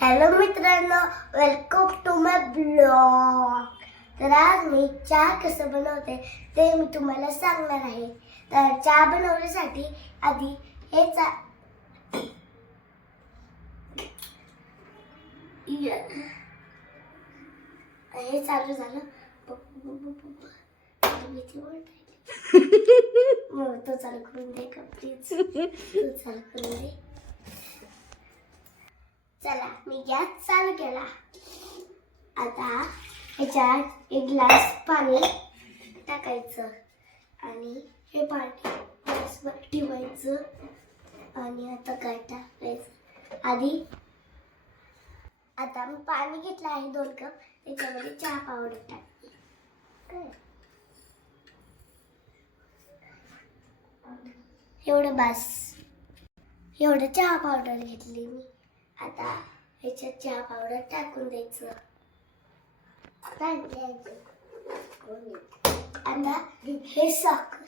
Hello मित्रांनो, welcome to my blog. तर आज मी चहा कसं बनवते ते मी तुम्हाला सांगणार आहे. तर चहा बनवण्यासाठी आधी हे चालू झालं. तो चालू करून दे का प्लीज. तू चालू करून दे. चला, मी गॅस चालू केला. आता ह्याच्यात एक ग्लास पाणी टाकायचं आणि हे पाणी गॅसवर ठेवायचं. आणि आता काय टाकायचं आधी. आता मी पाणी घेतलं आहे 2 कप. त्याच्यामध्ये चहा पावडर टाकते. एवढं बस. एवढं चहा पावडर घेतली मी. आता ह्याच्यात चहा पावडर टाकून द्यायचं. आता हे साखर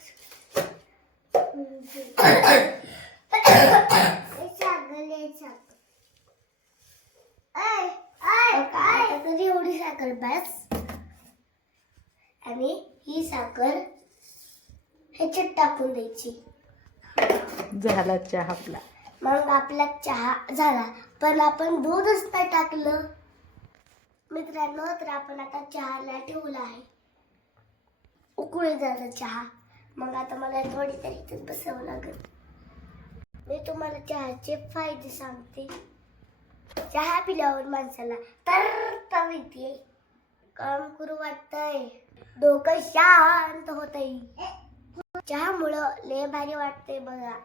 तर एवढी साखर बस. आणि ही साखर ह्याच्यात टाकून द्यायची. झाला चहा आपला. मग आपला चहा झाला. पण आपण दूधच नाही टाकलं मित्रांनो. तर आपण आता चहाला ठेवला आहे उकळी झाला चहा. मग आता मला थोडी तरी इथं बसावं लागेल. मी तुम्हाला चहाचे फायदे सांगते. चहा पिल्यावर माणसाला तर येते, काम करू वाटतंय, डोकं शांत होतंय. चहामुळं लय भारी वाटतंय बघा.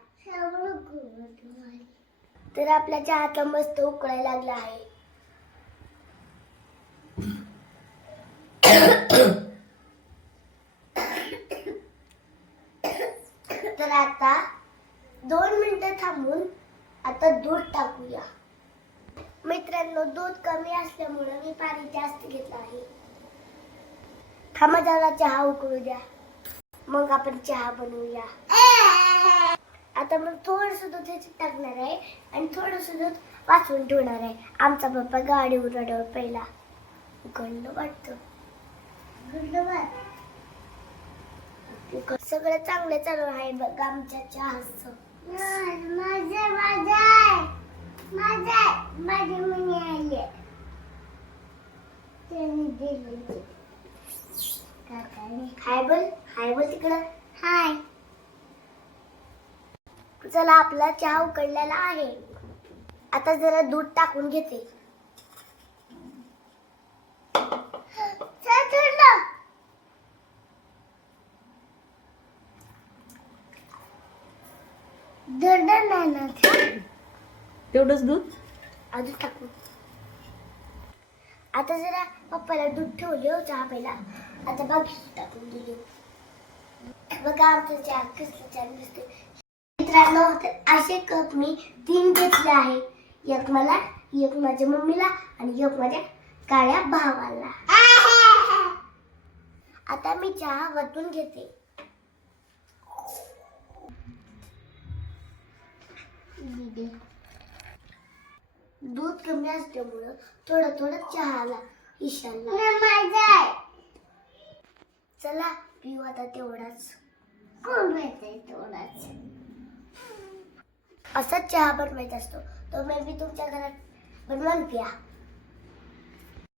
तर आपल्या चहा मस्त उकळायला लागला आहे. तर आता 2 मिनिटं थांबून आता दूध टाकूया. मित्रांनो, दूध कमी असल्यामुळे मी पाणी जास्त घेतलं आहे. थांबा, जरा चहा उकळू द्या. मग आपण चहा बनवूया. आता मग थोडंसं दूध ह्याच्यात टाकणार आहे आणि थोडंसं दूध वाचून ठेवणार आहे. आमचा पप्पा गाडीवर रडवर पहिला उघडलं वाटतं. सगळं चांगलं चालू आहे बघ आमच्या चहाचं. माझी मुली आली. हाय बोल. हाय बोल तिकडं. हाय. चला, आपला चहा उकळलेला आहे. आता जरा दूध टाकून घेते. तेवढंच दूध अजून टाकू. आता जरा पप्पाला दूध ठेवले हो चहा पहिला. आता बाकी टाकून दिले. बघा आमचं चहा कसलं छान दिसते मित्रांनो. असे कप मी 3 घेतले आहे. एक मला, एक माझ्या मम्मीला आणि एक माझ्या काळ्या भावाला. आता मी चहा वतून घेते. दूध कमी असल्यामुळं थोडं थोडं चहाला इशाला. चला पिऊ आता तेवढाच. कोण माहिती तेवढाच. असाच चहा बनवायचा असतो. तो मी तुमच्या घरात बनवून प्या.